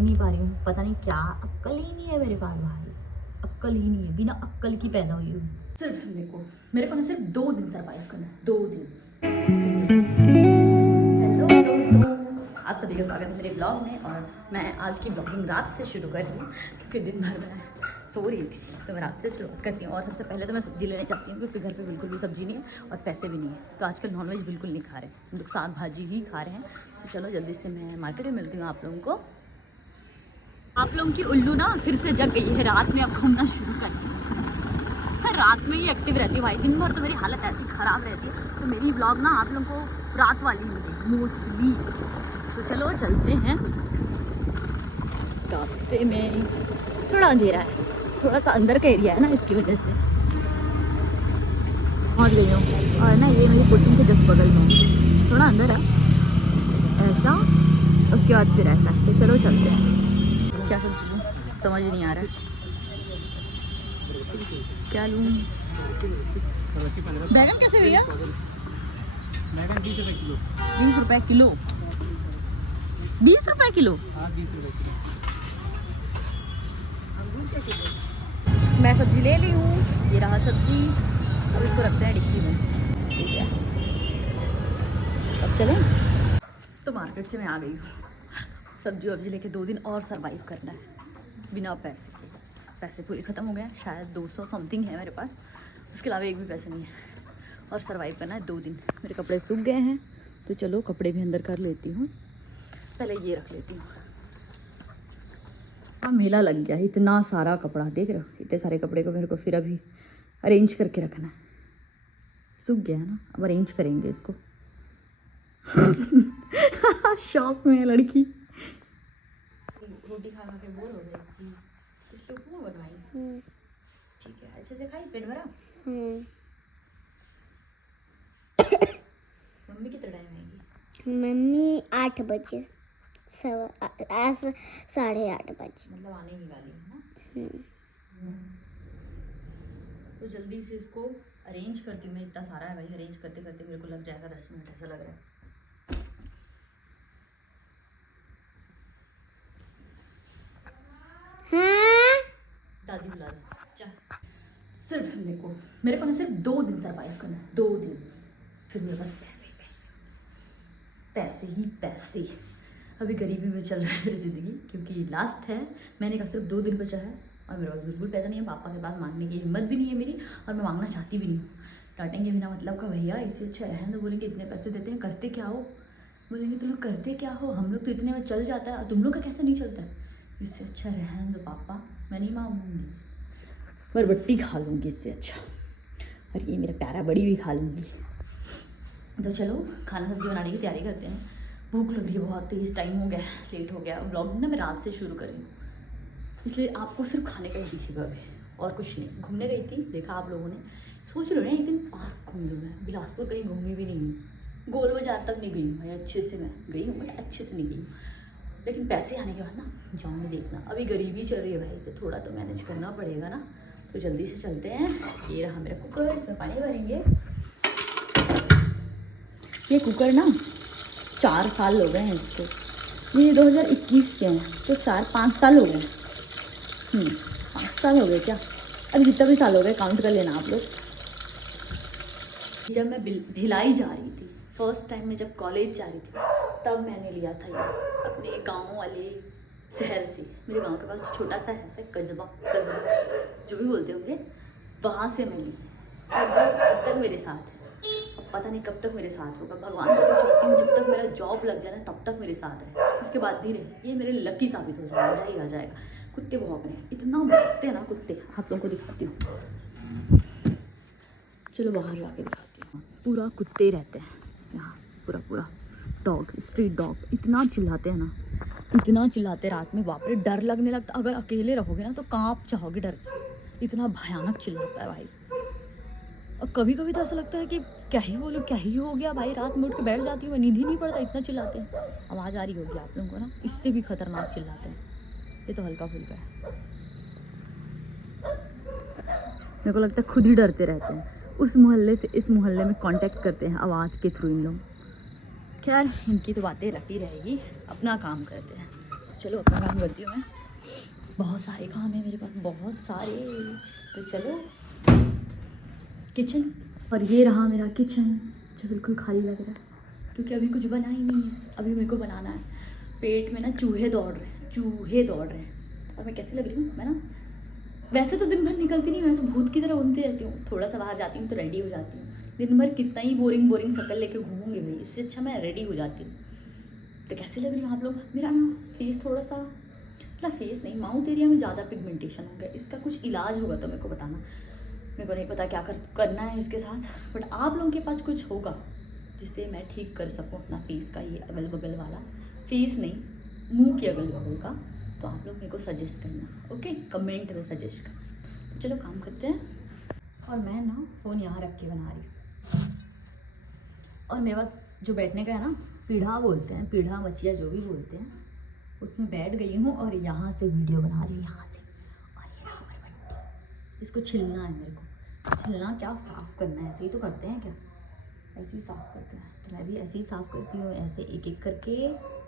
नहीं पा रही हूँ, पता नहीं क्या अक्ल ही नहीं है मेरे पास भाई, अक्ल ही नहीं है, बिना अक्ल की पैदा हुई हूँ। सिर्फ मेरे को ना सिर्फ 2 दिन सर्वाइव करना है, 2 दिन। हेलो दोस्तों, आप सभी का स्वागत है मेरे ब्लॉग में। और मैं आज की ब्लॉगिंग रात से शुरू कर रही हूँ क्योंकि दिन भर मैं सो रही थी, तो मैं रात से शुरुआत करती हूँ। और सबसे पहले तो मैं सब्जी लेने चाहती हूँ क्योंकि घर पे बिल्कुल भी सब्जी नहीं है और पैसे भी नहीं है, तो आजकल नॉनवेज बिल्कुल नहीं खा रहे, हम लोग साग भाजी ही खा रहे हैं। तो चलो जल्दी से मैं मार्केट में मिलती हूँ आप लोगों को। आप लोगों की उल्लू ना फिर से जग गई है, रात में अब घूमना शुरू कर दी। मैं रात में ही एक्टिव रहती हूँ भाई, दिन भर तो मेरी हालत ऐसी ख़राब रहती है, तो मेरी व्लॉग ना आप लोगों को रात वाली मिलेगी मोस्टली। तो चलो चलते हैं। रास्ते में थोड़ा अंधेरा है, थोड़ा सा अंदर का एरिया है ना, इसकी वजह से पहुँच गई हूँ। और ना ये मेरी कोचिंग के जस्ट बगल में है, थोड़ा अंदर है ऐसा, उसके बाद फिर ऐसा। तो चलो चलते हैं। क्या सब्जी लूँ समझ नहीं आ रहा है, क्या लूँ। बैगन कैसे भैया? बैगन 20 रुपये किलो। 20 रुपये किलो? 20 रुपये किलो? हाँ 20 रुपये किलो। मैं सब्जी ले ली हूँ, ये रहा सब्जी। अब इसको रखते हैं डिक्की में, ठीक है। अब चलें। तो मार्केट से मैं आ गई हूँ, सब्जी वब्जी लेके 2 दिन और सरवाइव करना है बिना पैसे के। पैसे पूरे ख़त्म हो गए हैं, शायद 200 समथिंग है मेरे पास, उसके अलावा एक भी पैसे नहीं है। और सरवाइव करना है 2 दिन। मेरे कपड़े सूख गए हैं, तो चलो कपड़े भी अंदर कर लेती हूँ। पहले ये रख लेती हूँ। हाँ मेला लग गया, इतना सारा कपड़ा देख रहे हो, इतने सारे कपड़े को मेरे को फिर अभी अरेंज करके रखना है। सूख गया है ना, अब अरेंज करेंगे इसको। शौक में है लड़की। रोटी खा खा के बोर हो गई, इसलिए उपमा बनवाई। ठीक है, अच्छे से खाई, पेट भरा। मम्मी कितना टाइम आएगी? मम्मी 8 बजे, 8:30 बजे। मतलब आने ही वाली है ना। तो जल्दी से इसको अरेंज करती हूँ मैं, इतना सारा है भाई, अरेंज करते करते मेरे को लग जाएगा 10 मिनट, ऐसा लग रहा है। हाँ? दादी बुला रही है, सिर्फ मेरे को ना सिर्फ 2 दिन सरवाइव करना है, 2 दिन। फिर मेरे पास पैसे ही पैसे, पैसे ही पैसे। अभी गरीबी में चल रहा है मेरी ज़िंदगी, क्योंकि लास्ट है, मैंने कहा सिर्फ 2 दिन बचा है और मेरे पास बिल्कुल पैसा नहीं है। पापा के पास मांगने की हिम्मत भी नहीं है मेरी, और मैं मांगना चाहती भी नहीं हूँ। डांटेंगे बिना मतलब का, भैया इससे अच्छा रहने दो। बोलेंगे इतने पैसे देते हैं करते क्या हो, बोलेंगे तुम लोग करते क्या हो, हम लोग तो इतने में चल जाता है और तुम लोग का कैसे नहीं चलता है। इससे अच्छा रहने दो पापा, मैं नहीं मांगूंगी, बरबट्टी खा लूँगी इससे अच्छा, और ये मेरा प्यारा बड़ी भी खा लूँगी। तो चलो खाना सब्जी बनाने की तैयारी करते हैं। भूख लग रही है बहुत तेज़, टाइम हो गया, लेट हो गया। ब्लॉग ना मैं रात से शुरू कर रही हूँ, इसलिए आपको सिर्फ खाने का ही दिखेगा अभी, और कुछ नहीं। घूमने गई थी, देखा आप लोगों ने, सोच रहे हो ना एक दिन पार्क घूम लूँ। मैं बिलासपुर कहीं घूमी भी नहीं हूँ, गोल बाजार तक नहीं गई हूँ भाई, अच्छे से मैं गई हूँ, मैं अच्छे से नहीं गई हूँ। लेकिन पैसे आने के बाद ना जाऊँगी देखना। अभी गरीबी चल रही है भाई, तो थोड़ा तो मैनेज करना पड़ेगा ना। तो जल्दी से चलते हैं। ये रहा मेरा कुकर, इसमें पानी भरेंगे। ये कुकर ना 4 साल हो गए हैं इसको, ये 2021 के हैं, तो 4-5 साल हो गए। 5 साल हो गए क्या, अभी जितना भी साल हो गए काउंट कर लेना आप लोग। जब मैं भिलाई जा रही थी फर्स्ट टाइम में, जब कॉलेज जा रही थी, तब मैंने लिया था ये अपने गांव वाले शहर से। मेरे गांव के पास छोटा सा है, कस्बा जो भी बोलते होंगे, वहाँ से मैं ली। और वो अब तक मेरे साथ है, अब पता नहीं कब तक मेरे साथ होगा। भगवान मैं तो चाहती हूँ जब तक मेरा जॉब लग जाए ना तब तक मेरे साथ रहे, उसके बाद नहीं रहे। ये मेरे लकी साबित हो जाएगा, मजा ही आ जाएगा। कुत्ते भौंक रहे हैं, इतना भौंकते हैं ना कुत्ते, आप लोगों को दिखाती हूँ। चलो बाहर जाके दिखाती हूँ। पूरा कुत्ते रहते हैं यहाँ, पूरा डॉग, स्ट्रीट डॉग। इतना चिल्लाते हैं ना, इतना चिल्लाते रात में, बाप रे डर लगने लगता। अगर अकेले रहोगे ना तो कांप जाओगे डर से, इतना भयानक चिल्लाता है भाई। और कभी कभी तो ऐसा लगता है कि क्या ही बोलूँ, क्या ही हो गया भाई। रात में उठ के बैठ जाती हूँ, नींद ही नहीं पड़ता, इतना चिल्लाते हैं। आवाज़ आ रही होगी आप लोगों को ना, इससे भी खतरनाक चिल्लाते हैं। ये तो हल्का फुल्का है, मेरे को लगता है खुद ही डरते रहते हैं। उस मोहल्ले से इस मोहल्ले में कांटेक्ट करते हैं आवाज़ के थ्रू इन लोग। खैर इनकी तो बातें रटी रहेगी, अपना काम करते हैं। चलो अपना काम करती हूँ मैं, बहुत सारे काम है मेरे पास, बहुत सारे। तो चलो किचन, और ये रहा मेरा किचन जो बिल्कुल खाली लग रहा है क्योंकि अभी कुछ बना ही नहीं है, अभी मेरे को बनाना है। पेट में ना चूहे दौड़ रहे हैं, चूहे दौड़ रहे हैं। और मैं कैसी लग रही हूँ, मैं ना वैसे तो दिन भर निकलती नहीं हूँ, ऐसे भूत की तरह घूमती रहती हूँ। थोड़ा सा बाहर जाती हूँ तो रेडी हो जाती हूँ। दिन भर कितना ही बोरिंग शक्ल लेके घूमूंगी भाई, इससे अच्छा मैं रेडी हो जाती हूँ। तो कैसे लग रही हूँ आप लोग? मेरा ना फेस थोड़ा सा, मतलब फेस नहीं, माउथ एरिया में ज़्यादा पिगमेंटेशन हो गया। इसका कुछ इलाज होगा तो मेरे को बताना, मेरे को नहीं पता क्या करना है इसके साथ, बट आप लोगों के पास कुछ होगा जिससे मैं ठीक कर सकूँ अपना फेस का ये अगल बगल वाला, फेस नहीं मुंह के अगल बगल का। तो आप लोग मेरे को सजेस्ट करना, ओके, कमेंट में सजेस्ट करना। तो चलो काम करते हैं। और मैं ना फ़ोन यहाँ रख के बना रही हूँ, और मेरे पास जो बैठने का है ना, पीढ़ा बोलते हैं, पीढ़ा मचिया जो भी बोलते हैं, उसमें बैठ गई हूँ और यहाँ से वीडियो बना रही हूँ, यहाँ से। और ये रहा अगरबत्ती, इसको छिलना है मेरे को। छिलना क्या, साफ़ करना है, ऐसे ही तो करते हैं क्या, ऐसे ही साफ़ करते हैं। तो मैं भी ऐसे ही साफ़ करती हूँ, ऐसे एक एक करके।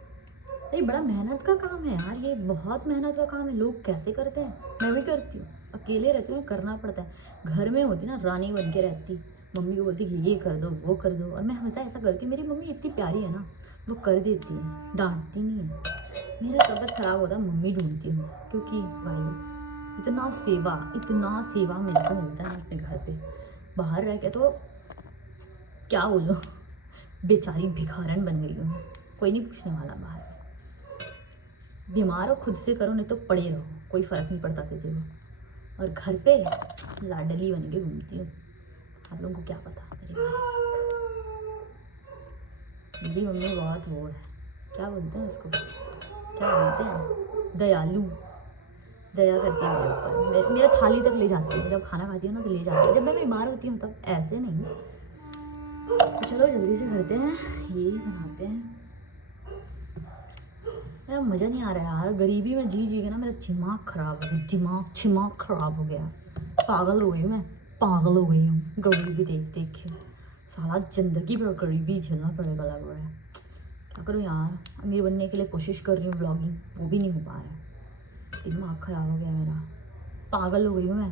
ये बड़ा मेहनत का काम है यार, ये बहुत मेहनत का काम है। लोग कैसे करते हैं, मैं भी करती हूँ, अकेले रहती हूँ, करना पड़ता है। घर में होती ना रानी बन के रहती, मम्मी को बोलती कि ये कर दो वो कर दो, और मैं हमेशा ऐसा करती हूँ। मेरी मम्मी इतनी प्यारी है ना, वो कर देती है, डांटती नहीं है। मेरा तबीयत ख़राब होता है, मम्मी ढूंढती हूँ, क्योंकि भाई इतना सेवा मेरे को मिलता है अपने घर पे। बाहर रह के तो क्या बोलो, बेचारी भिखारन बन गई हूँ मैं, कोई नहीं पूछने वाला। बाहर बीमार हो खुद से करो, नहीं तो पड़े रहो, कोई फ़र्क नहीं पड़ता किसी को। और घर पे लाडली बन के घूमती हूँ। आप लोगों को क्या पता मेरे बारे में। मेरी मम्मी बहुत वो है, क्या बोलते हैं उसको, क्या बोलते हैं, दयालु, दया करती है मेरे ऊपर। मेरा थाली तक ले जाती है, जब खाना खाती हूँ ना तो ले जाती है। जब मैं बीमार होती हूँ तब ऐसे नहीं। तो चलो जल्दी से करते हैं, ये बनाते हैं। यार मज़ा नहीं आ रहा है यार, गरीबी में जी के ना मेरा दिमाग ख़राब हो गया, दिमाग ख़राब हो गया। पागल हो गई हूँ मैं, पागल हो गई हूँ गरीबी देख के। सारा ज़िंदगी भर गरीबी झेलना पड़ेगा लग रहा है। क्या करूँ यार, अमीर बनने के लिए कोशिश कर रही हूँ, ब्लॉगिंग वो भी नहीं हो पा रहा है। दिमाग ख़राब हो गया मेरा, पागल हो गई हूँ मैं।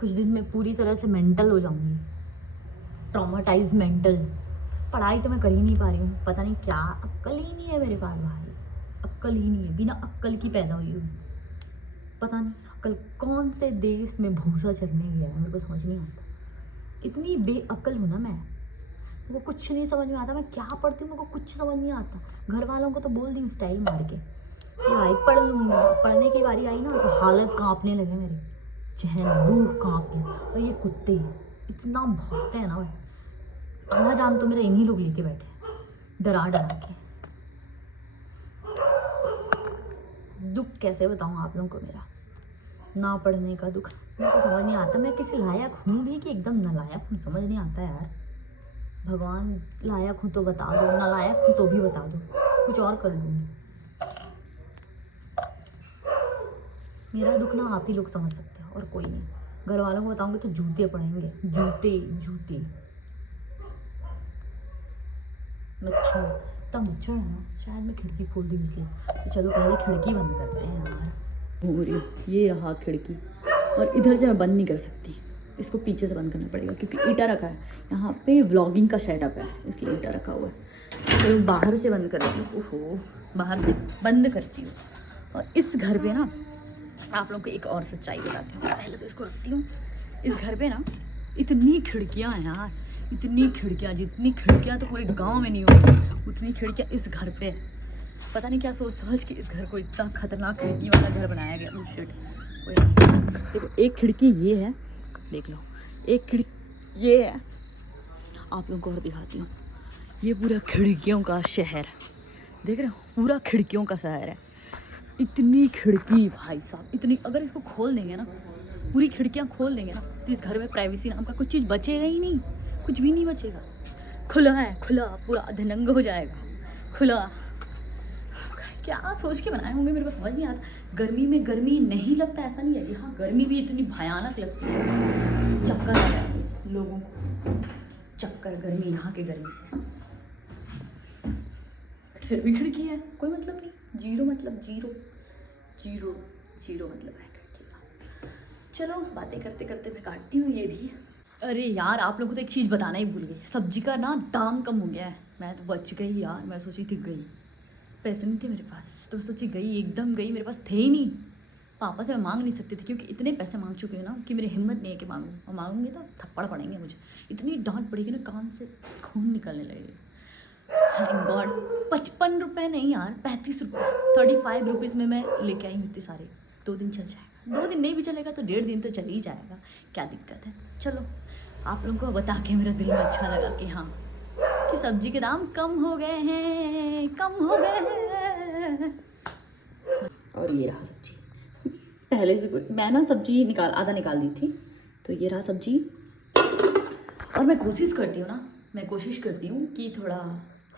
कुछ दिन में पूरी तरह से मेंटल हो जाऊँगी, ट्रॉमाटाइज मेंटल। पढ़ाई तो मैं कर ही नहीं पा रही हूँ, पता नहीं क्या, अक्ल ही नहीं है मेरे पास भाई, अक्ल ही नहीं है। बिना अक्ल की पैदा हुई हूँ, पता नहीं अक्ल कौन से देश में भूसा चरने गया है, मेरे को समझ नहीं आता। कितनी बेअक्ल हूँ ना मैं, मेरे को कुछ नहीं समझ में आता। मैं क्या पढ़ती हूँ मेरे को कुछ समझ नहीं आता। घर वालों को तो बोल दी हूँ स्टाइल मार के, ये भाई पढ़ लूँगा। पढ़ने की बारी आई ना तो हालत काँपने लगे मेरे, चहन रूह काँप गया। और ये कुत्ते इतना भौंकते हैं ना भाई, आधा जान तो मेरा इन्हीं लोग लेके बैठे हैं, डरा के। दुख कैसे बताऊँ आप लोगों को, मेरा ना पढ़ने का दुख मेरे को समझ नहीं आता। मैं किसी लायक हूँ भी कि एकदम नालायक हूँ, समझ नहीं आता यार। भगवान लायक हूँ तो बता दो, नालायक हूँ तो भी बता दो, कुछ और कर लूँगी। मेरा दुख ना आप ही लोग समझ सकते हो और कोई नहीं। घर वालों को बताऊँगी तो जूते पड़ेंगे, जूते। मच्छर, इतना मच्छर है ना, शायद मैं खिड़की खोल दी इसलिए। तो चलो पहले खिड़की बंद करते हैं यार। हो रही, ये रहा खिड़की, और इधर से मैं बंद नहीं कर सकती, इसको पीछे से बंद करना पड़ेगा क्योंकि ईटा रखा है यहाँ पे, व्लॉगिंग का सेटअप है इसलिए ईटा रखा हुआ है। तो बाहर से बंद करती हूँ, ओहो, बाहर से बंद करती हूँ। और इस घर पे ना आप लोगों को एक और सच्चाई बताती हूँ, पहले तो इसको रखती हूँ। इस घर पे ना इतनी खिड़कियाँ हैं यार, इतनी खिड़कियाँ, जितनी खिड़कियाँ तो पूरे गांव में नहीं होती उतनी खिड़कियाँ इस घर पे। पता नहीं क्या सोच समझ के इस घर को इतना खतरनाक खिड़की वाला घर बनाया गया। ओह शिट, देखो एक खिड़की ये है, देख लो, एक खिड़की ये है। आप लोगों को और दिखाती हूँ, ये पूरा खिड़कियों का शहर, देख रहे हो, पूरा खिड़कियों का शहर है। इतनी खिड़की भाई साहब, इतनी, अगर इसको खोल देंगे ना, पूरी खिड़कियाँ खोल देंगे ना, तो इस घर में प्राइवेसी नाम का कुछ चीज़ बचेगा ही नहीं, कुछ भी नहीं बचेगा। खुला है, खुला, पूरा अधनंग हो जाएगा, खुला। क्या सोच के बनाए होंगे मेरे को समझ नहीं आता। गर्मी में गर्मी नहीं लगता ऐसा नहीं है, यहाँ गर्मी भी इतनी भयानक लगती है, चक्कर आ जाता है लोगों को, चक्कर गर्मी, यहाँ के गर्मी से। फिर भी खिड़की है, कोई मतलब नहीं। जीरो मतलब जीरो, जीरो जीरो मतलब है कटिएगा। चलो बातें करते करते मैं काटती हूँ ये भी। अरे यार आप लोगों को तो एक चीज़ बताना ही भूल गई, सब्जी का ना दाम कम हो गया है। मैं तो बच गई यार, मैं सोची थी गई, पैसे नहीं थे मेरे पास तो सोची गई, एकदम गई, मेरे पास थे ही नहीं। पापा से मैं मांग नहीं सकती थी क्योंकि इतने पैसे मांग चुके हैं ना कि मेरी हिम्मत नहीं है कि मांगूँ, और मांगूंगी तो थप्पड़ पड़ेंगे मुझे, इतनी डांट पड़ेगी ना, कान से खून निकलने लगेगा। थैंक गॉड 55 रुपये नहीं यार, 35 रुपये, 35 रुपीज़ में मैं लेके आई हूँ इतने सारे। 2 दिन चल जाएगा, 2 दिन नहीं भी चलेगा तो 1.5 दिन तो चल ही जाएगा, क्या दिक्कत है। चलो आप लोगों को बता के मेरा दिल में अच्छा लगा कि हाँ कि सब्जी के दाम कम हो गए हैं, कम हो गए हैं। और ये रहा सब्जी, पहले से मैं ना सब्जी आधा निकाल दी थी, तो ये रहा सब्जी। और मैं कोशिश करती हूँ कि थोड़ा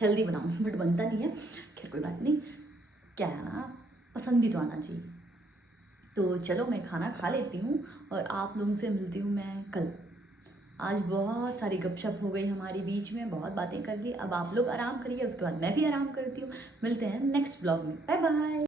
हेल्दी बनाऊँ, बट बनता नहीं है। खैर कोई बात नहीं, क्या है ना, पसंद भी तो आना चाहिए। तो चलो मैं खाना खा लेती हूँ और आप लोगों से मिलती हूँ मैं कल। आज बहुत सारी गपशप हो गई हमारे बीच में, बहुत बातें कर ली। अब आप लोग आराम करिए, उसके बाद मैं भी आराम करती हूँ। मिलते हैं नेक्स्ट ब्लॉग में, बाय बाय।